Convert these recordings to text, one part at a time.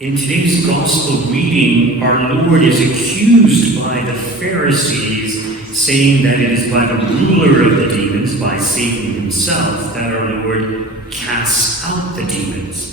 In today's gospel reading, our Lord is accused by the Pharisees, saying that it is by the ruler of the demons, by Satan himself, that our Lord casts out the demons.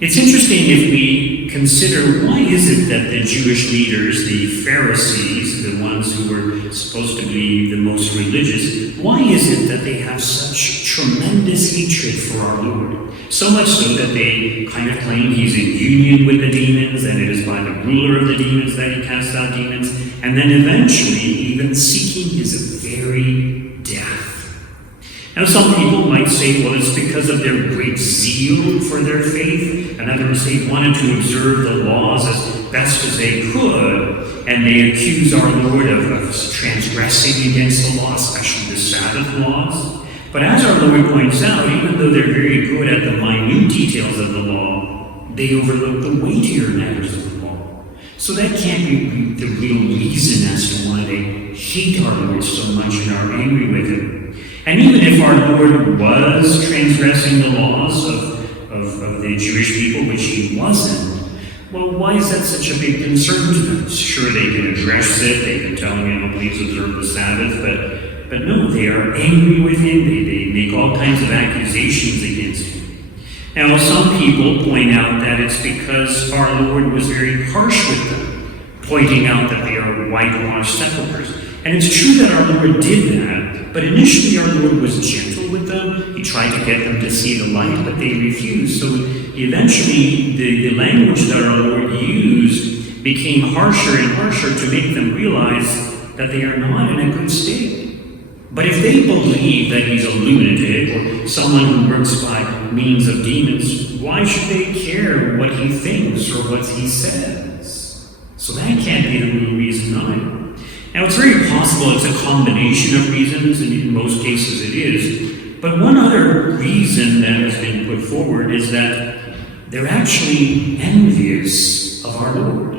It's interesting if we consider, why is it that the Jewish leaders, the Pharisees, the ones who were supposed to be the most religious, why is it that they have such tremendous hatred for our Lord? So much so that they kind of claim he's in union with the demons, and it is by the ruler of the demons that he casts out demons, and then eventually even seeking his very death. Now, some people might say, well, it's because of their great zeal for their faith. In other words, they wanted to observe the laws as best as they could, and they accuse our Lord of transgressing against the law, especially the Sabbath laws. But as our Lord points out, even though they're very good at the minute details of the law, they overlook the weightier matters of the law. So that can't be the real reason as to why they hate our Lord so much and are angry with him. And even if our Lord was transgressing the laws of the Jewish people, which he wasn't, well, why is that such a big concern to them? Sure, they can address it, they can tell him, please observe the Sabbath, but no, they are angry with him, they make all kinds of accusations against him. Now, some people point out that it's because our Lord was very harsh with them, pointing out that they are whitewashed sepulchres. And it's true that our Lord did that, but initially our Lord was gentle with them. He tried to get them to see the light, but they refused. So eventually the language that our Lord used became harsher and harsher to make them realize that they are not in a good state. But if they believe that he's a lunatic or someone who works by means of demons, why should they care what he thinks or what he says? So that can't be the real reason either. Now, it's very possible it's a combination of reasons, and in most cases it is. But one other reason that has been put forward is that they're actually envious of our Lord.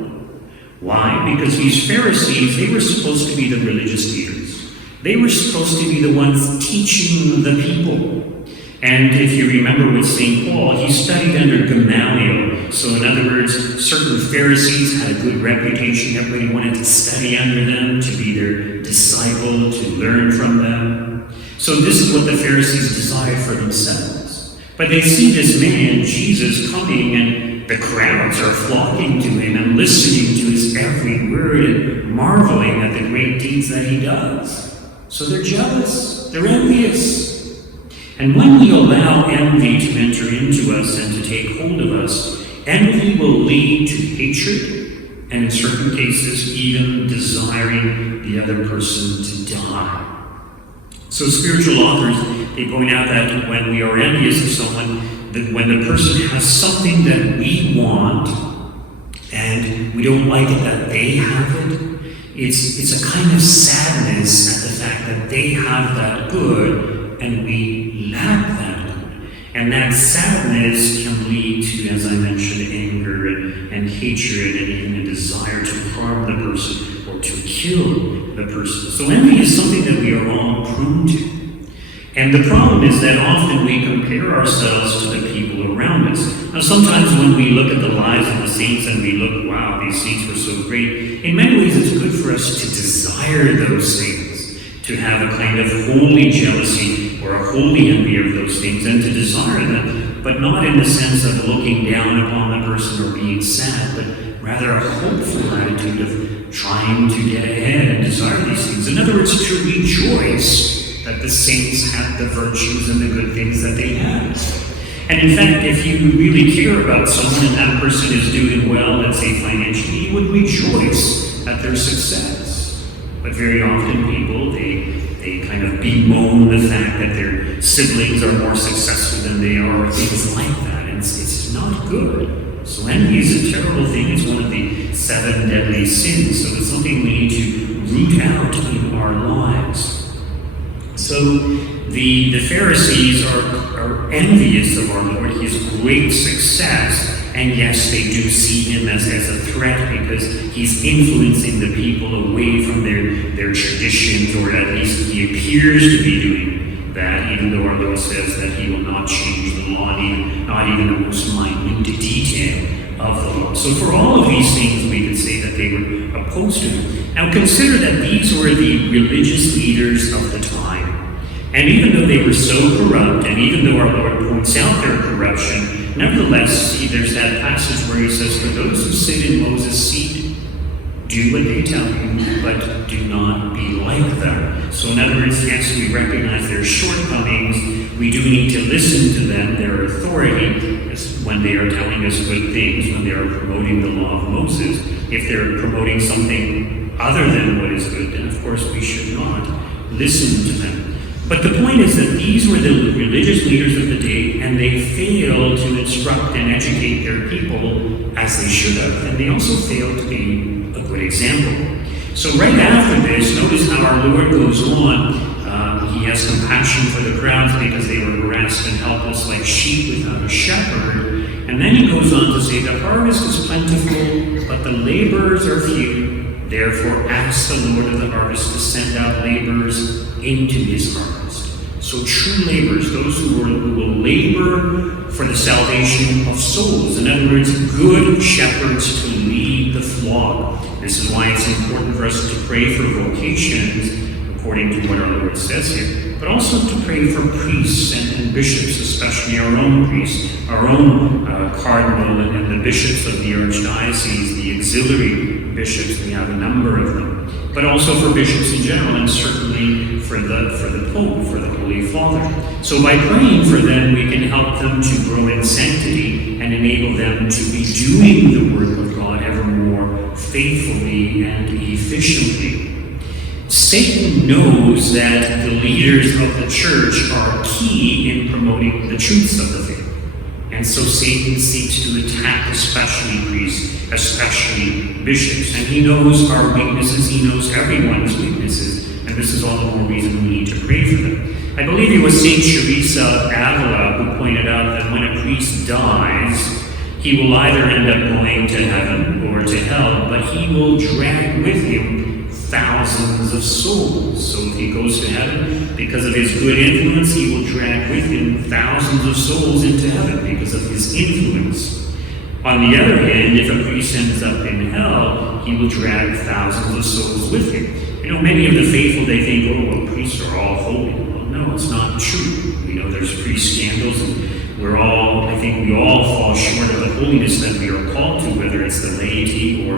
Why? Because these Pharisees, they were supposed to be the religious leaders. They were supposed to be the ones teaching the people. And if you remember with St. Paul, he studied under Gamaliel. So in other words, certain Pharisees had a good reputation. Everybody wanted to study under them, to be their disciple, to learn from them. So this is what the Pharisees desired for themselves. But they see this man, Jesus, coming, and the crowds are flocking to him and listening to his every word and marveling at the great deeds that he does. So they're jealous, they're envious. And when we allow envy to enter into us and to take hold of us, envy will lead to hatred, and in certain cases, even desiring the other person to die. So spiritual authors, they point out that when we are envious of someone, that when the person has something that we want, and we don't like it that they have it, it's a kind of sadness at the fact that they have that good, and we lack that good. And that sadness can lead to, as I mentioned, anger and hatred and even a desire to harm the person or to kill the person. So envy is something that we are all prone to. And the problem is that often we compare ourselves to the people around us. Now sometimes when we look at the lives of the saints and we look, wow, these saints were so great, in many ways it's good for us to desire those things, to have a kind of holy jealousy or a holy envy of those things and to desire them, but not in the sense of looking down upon the person or being sad, but rather a hopeful attitude of trying to get ahead and desire these things. In other words, to rejoice that the saints have the virtues and the good things that they have. And in fact, if you really care about someone and that person is doing well, let's say financially, you would rejoice at their success. But very often people, they kind of bemoan the fact that their siblings are more successful than they are, or things like that. And it's not good. So envy is a terrible thing. It's one of the 7 deadly sins. So it's something we need to root out in our lives. So the Pharisees are envious of our Lord, his great success. And yes, they do see him as a threat because he's influencing the people away from their traditions, or at least he appears to be doing that, even though our Lord says that he will not change the law, not even the most minute detail of the law. So for all of these things, we could say that they were opposed to him. Now consider that these were the religious leaders of the time. And even though they were so corrupt, and even though our Lord points out their corruption, nevertheless, see, there's that passage where he says, for those who sit in Moses' seat, do what they tell you, but do not be like them. So in other words, yes, we recognize their shortcomings. We do need to listen to them, their authority, when they are telling us good things, when they are promoting the law of Moses. If they're promoting something other than what is good, then of course we should not listen to them. But the point is that these were the religious leaders of the day, and they failed to instruct and educate their people as they should have, and they also failed to be a good example. So right after this, notice how our Lord goes on. He has compassion for the crowds because they were harassed and helpless like sheep without a shepherd. And then he goes on to say, the harvest is plentiful, but the laborers are few. Therefore ask the Lord of the harvest to send out laborers into his harvest. So true laborers, those who will labor for the salvation of souls. In other words, good shepherds to lead the flock. This is why it's important for us to pray for vocations, according to what our Lord says here, but also to pray for priests and bishops, especially our own priests, our own cardinal and the bishops of the archdiocese, the auxiliary bishops. We have a number of them, but also for bishops in general, and certainly for the Pope, for the Holy Father. So by praying for them, we can help them to grow in sanctity and enable them to be doing the work of God ever more faithfully and efficiently. Satan knows that the leaders of the church are key in promoting the truths of the faith. And so Satan seeks to attack especially priests, especially bishops. And he knows our weaknesses, he knows everyone's weaknesses, and this is all the more reason we need to pray for them. I believe it was St. Teresa of Avila who pointed out that when a priest dies, he will either end up going to heaven or to hell, but he will drag with him thousands of souls. So if he goes to heaven, because of his good influence, he will drag with him thousands of souls into heaven because of his influence. On the other hand, if a priest ends up in hell, he will drag thousands of souls with him. You know, many of the faithful, they think, oh, well, priests are all holy. Well, no, it's not true. We know there's priest scandals, and I think we all fall short of the holiness that we are called to, whether it's the laity or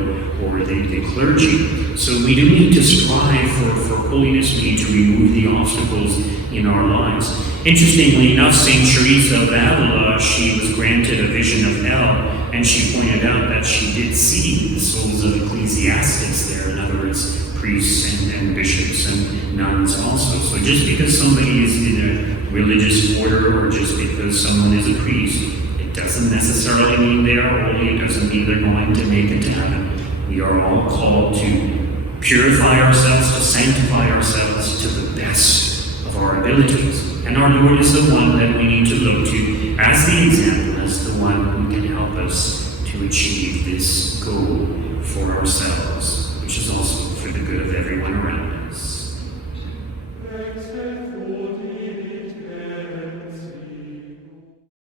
the clergy. So we do need to strive for holiness. We need to remove the obstacles in our lives. Interestingly enough, St. Teresa of Avila, she was granted a vision of hell, and she pointed out that she did see the souls of ecclesiastics there, in other words, priests and bishops and nuns also. So just because somebody is in a religious order or just because someone is a priest, it doesn't necessarily mean they are holy, it doesn't mean they're going to make it to heaven. We are all called to purify ourselves, to sanctify ourselves to the best of our abilities. And our Lord is the one that we need to look to as the example, as the one who can help us to achieve this goal for ourselves, which is also for the good of everyone around us.